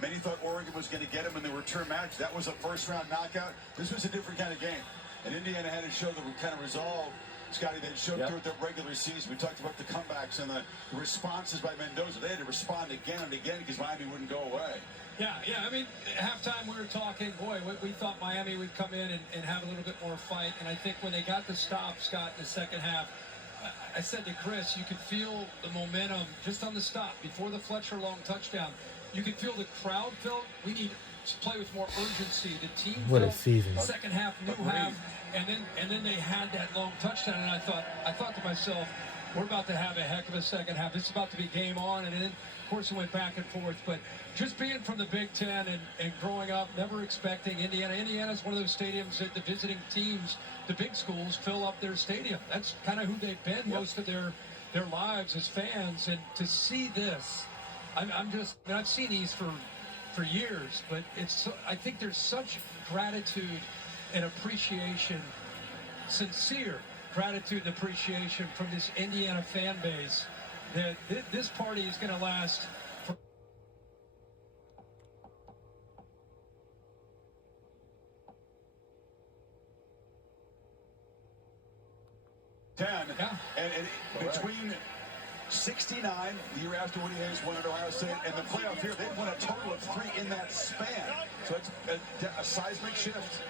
Many thought Oregon was going to get him in the return match. That was a first-round knockout. This was a different kind of game. And Indiana had to show the kind of resolve, Scotty, they showed through the regular season. We talked about the comebacks and the responses by Mendoza. They had to respond again and again because Miami wouldn't go away. Yeah. I mean, halftime we were talking, boy, we thought Miami would come in and have a little bit more fight. And I think when they got the stop, Scott, in the second half, I said to Chris, you could feel the momentum just on the stop before the Fletcher long touchdown. You could feel the crowd felt we need to play with more urgency. The team what a season. Second half, new half, and then they had that long touchdown, and I thought to myself, we're about to have a heck of a second half. It's about to be game on, and then of course it went back and forth. But just being from the Big Ten and growing up, never expecting Indiana's one of those stadiums that the visiting teams, the big schools, fill up their stadium. That's kind of who they've been most of their lives as fans, and to see this, I've seen these for years, but I think there's such gratitude and appreciation, sincere gratitude and appreciation from this Indiana fan base that this party is going to last for and between 69, the year after Woody Hayes won at Ohio State, and the playoff here, they've won a total of 3 in that span. So it's a seismic shift.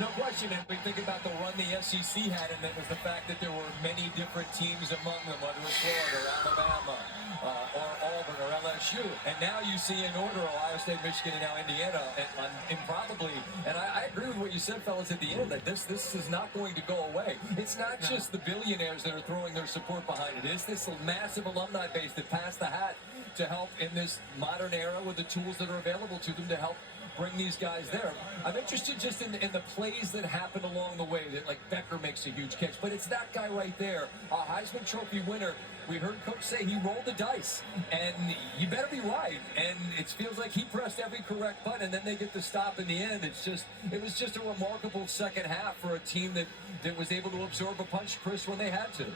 No question, and we think about the run the SEC had, and that was the fact that there were many different teams among them, whether it was Florida or Alabama or Auburn or LSU. And now you see in order Ohio State, Michigan, and now Indiana, and probably, and I agree with what you said, fellas, at the end, that this is not going to go away. It's not just the billionaires that are throwing their support behind it. It's this massive alumni base that passed the hat to help in this modern era with the tools that are available to them to help bring these guys there. I'm interested just in the plays that happen along the way, that like Becker makes a huge catch, but it's that guy right there, a Heisman Trophy winner. We heard Coach say he rolled the dice, and you better be right. And it feels like he pressed every correct button, and then they get the stop in the end. It was just a remarkable second half for a team that was able to absorb a punch, Chris, when they had to.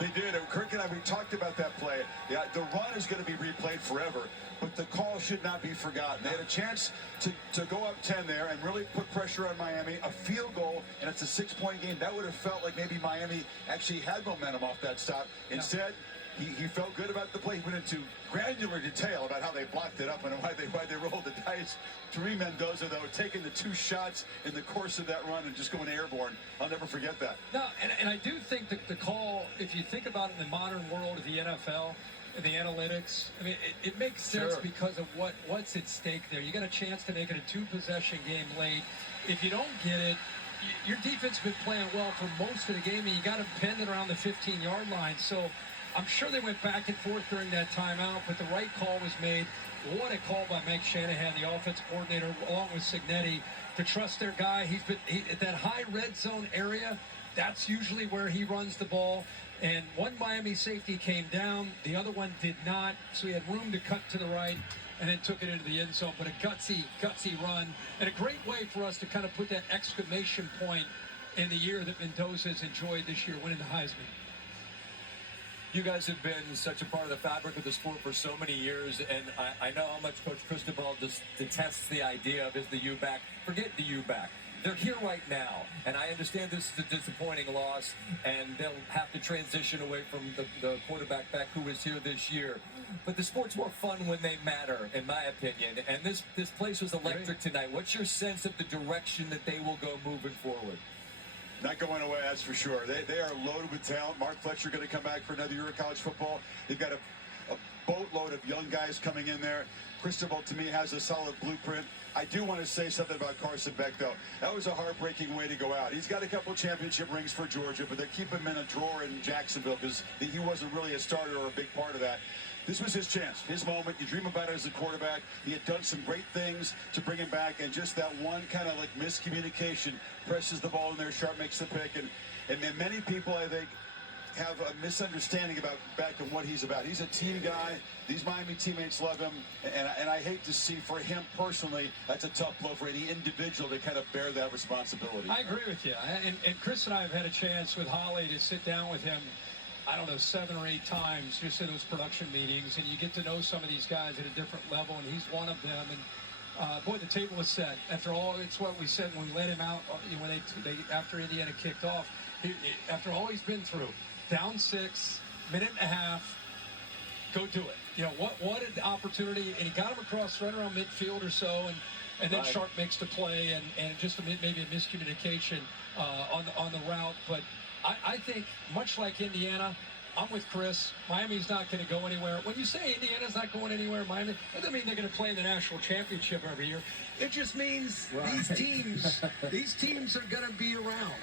They did. And Kirk and I, we talked about that play. Yeah, the run is going to be replayed forever, but the call should not be forgotten. They had a chance to go up 10 there and really put pressure on Miami. A field goal, and it's a 6-point game. That would have felt like maybe Miami actually had momentum off that stop. Instead, he felt good about the play. He went into granular detail about how they blocked it up and why they rolled the dice. Jermaine Mendoza, though, taking the 2 shots in the course of that run and just going airborne. I'll never forget that. No, and I do think that the call, if you think about it in the modern world of the NFL, the analytics, I mean, it makes sense because of what's at stake there. You got a chance to make it a 2-possession game late. If you don't get it, your defense has been playing well for most of the game, and you got them pinned around the 15-yard line. So I'm sure they went back and forth during that timeout, but the right call was made. What a call by Mike Shanahan, the offensive coordinator, along with Cignetti, to trust their guy. He's been at that high red zone area. That's usually where he runs the ball. And one Miami safety came down, the other one did not, so he had room to cut to the right and then took it into the end zone. But a gutsy run, and a great way for us to kind of put that exclamation point in the year that Mendoza has enjoyed this year, winning the Heisman. You guys have been such a part of the fabric of the sport for so many years, and I know how much Coach Cristobal just detests the idea of is the U back. Forget the U back. They're here right now, and I understand this is a disappointing loss, and they'll have to transition away from the quarterback back who was here this year. But the sport's more fun when they matter, in my opinion, and this place was electric tonight. What's your sense of the direction that they will go moving forward? Not going away, that's for sure. They are loaded with talent. Mark Fletcher going to come back for another year of college football. They've got a boatload of young guys coming in there. Cristobal, to me, has a solid blueprint. I do want to say something about Carson Beck, though. That was a heartbreaking way to go out. He's got a couple championship rings for Georgia, but they're keeping him in a drawer in Jacksonville because he wasn't really a starter or a big part of that. This was his chance, his moment. You dream about it as a quarterback. He had done some great things to bring him back, and just that one kind of like miscommunication presses the ball in there. Sharp makes the pick, and then many people, I think, have a misunderstanding about Beck and what he's about. He's a team guy. These Miami teammates love him, and I hate to see for him personally, that's a tough blow for any individual to kind of bear that responsibility. I agree with you, and Chris and I have had a chance with Holly to sit down with him I don't know, 7 or 8 times just in those production meetings, and you get to know some of these guys at a different level, and he's one of them. And boy, the table was set. After all, it's what we said when we let him out. When they after Indiana kicked off, after all he's been through, down 6, minute and a half, go do it. What an opportunity, and he got him across right around midfield or so, and then Sharp makes the play, and just maybe a miscommunication on the route. But I think, much like Indiana, I'm with Chris. Miami's not going to go anywhere. When you say Indiana's not going anywhere, Miami, that doesn't mean they're going to play in the national championship every year. It just means these teams are going to be around.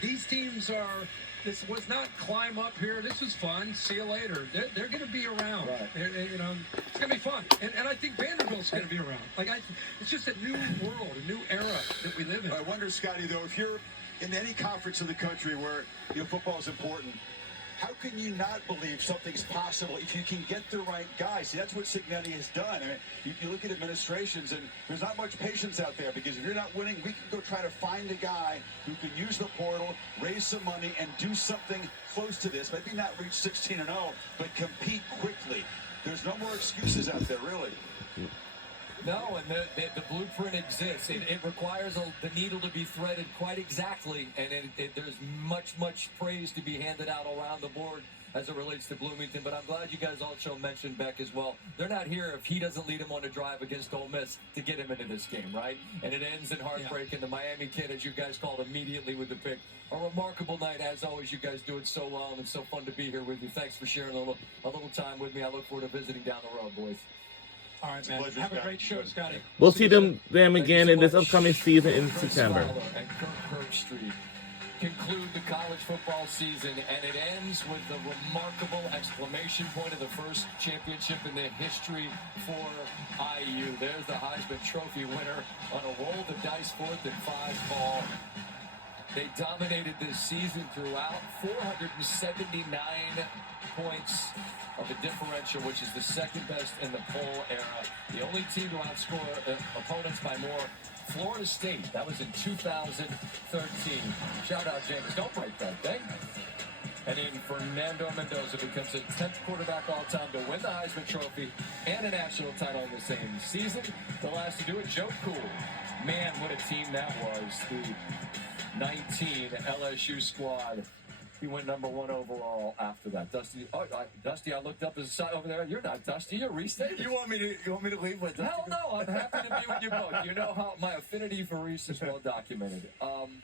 These teams are. This was not climb up here. This was fun. See you later. They're going to be around. Right. It's going to be fun. And I think Vanderbilt's going to be around. It's just a new world, a new era that we live in. I wonder, Scotty, though, if you're in any conference in the country where football is important, how can you not believe something's possible if you can get the right guy? See, that's what Cignetti has done. I mean, you look at administrations, and there's not much patience out there, because if you're not winning, we can go try to find a guy who can use the portal, raise some money, and do something close to this. Maybe not reach 16-0, but compete quickly. There's no more excuses out there, really. No, and the blueprint exists. It requires the needle to be threaded quite exactly, and there's much praise to be handed out around the board as it relates to Bloomington. But I'm glad you guys also mentioned Beck as well. They're not here if he doesn't lead them on a drive against Ole Miss to get him into this game, right? And it ends in heartbreak, and the Miami kid, as you guys called immediately with the pick. A remarkable night, as always. You guys do it so well, and it's so fun to be here with you. Thanks for sharing a little time with me. I look forward to visiting down the road, boys. All right, man. Have a great show, Scotty. We'll see them again in this upcoming season in September. And Kirk Street conclude the college football season, and it ends with the remarkable exclamation point of the first championship in the history for IU. There's the Heisman Trophy winner on a roll the dice 4th and 5 ball. They dominated this season throughout, 479 points of a differential, which is the second best in the poll era. The only team to outscore opponents by more, Florida State. That was in 2013. Shout out, James. Don't break that thing. And then Fernando Mendoza becomes the 10th quarterback all-time to win the Heisman Trophy and a national title in the same season. The last to do it, Joe Cool. Man, what a team that was. The 19 LSU squad. He went number 1 overall after that. Dusty, Dusty, I looked up his side over there. You're not Dusty. You're restated. You want me to leave with Hell no. I'm happy to be with you both. You know how my affinity for Reese is well documented.